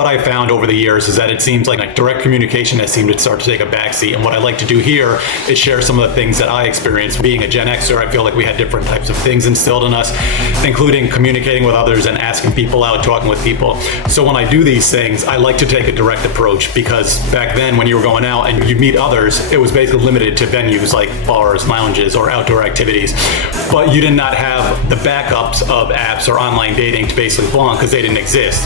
what I found over the years is that it seems like direct communication has seemed to start to take a backseat. And what I like to do here is share some of the things that I experienced. Being a Gen Xer, I feel like we had different types of things instilled in us, including communicating with others and asking people out, talking with people. So when I do these things, I like to take a direct approach, because back then when you were going out and you meet others, it was basically limited to venues like bars, lounges, or outdoor activities. But you did not have the backups of apps or online dating to basically fall on, because they didn't exist.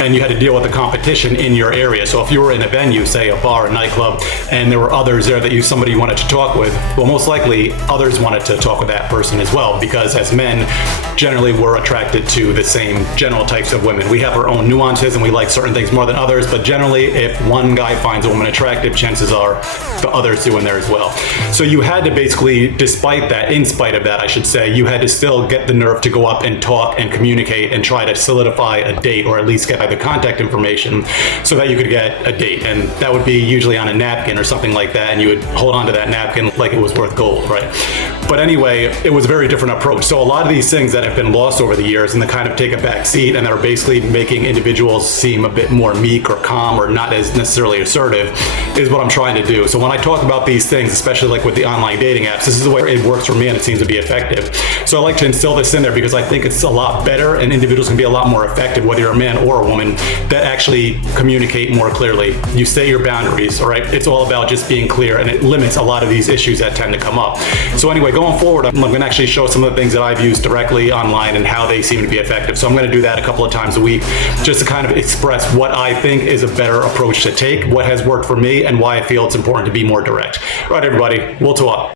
And you had to deal with the competition in your area. So if you were in a venue, say a bar, a nightclub, and there were others there that somebody you wanted to talk with, well, most likely others wanted to talk with that person as well, because as men, generally we're attracted to the same general types of women. We have our own nuances and we like certain things more than others, but generally if one guy finds a woman attractive, chances are the others do in there as well. So you had to basically, in spite of that, I should say, you had to still get the nerve to go up and talk and communicate and try to solidify a date, or at least get the contact information so that you could get a date. And that would be usually on a napkin or something like that, and you would hold on to that napkin like it was worth gold, right? But anyway, it was a very different approach. So a lot of these things that have been lost over the years and that kind of take a back seat and that are basically making individuals seem a bit more meek or calm or not as necessarily assertive is what I'm trying to do. So when I talk about these things, especially like with the online dating apps, this is the way it works for me and it seems to be effective. So I like to instill this in there because I think it's a lot better and individuals can be a lot more effective, whether you're a man or a woman, that actually communicate more clearly. You set your boundaries, all right? It's all about just being clear, and it limits a lot of these issues that tend to come up. So anyway, going forward, I'm going to actually show some of the things that I've used directly online and how they seem to be effective. So I'm going to do that a couple of times a week just to kind of express what I think is a better approach to take, what has worked for me, and why I feel it's important to be more direct. All right, everybody, we'll talk.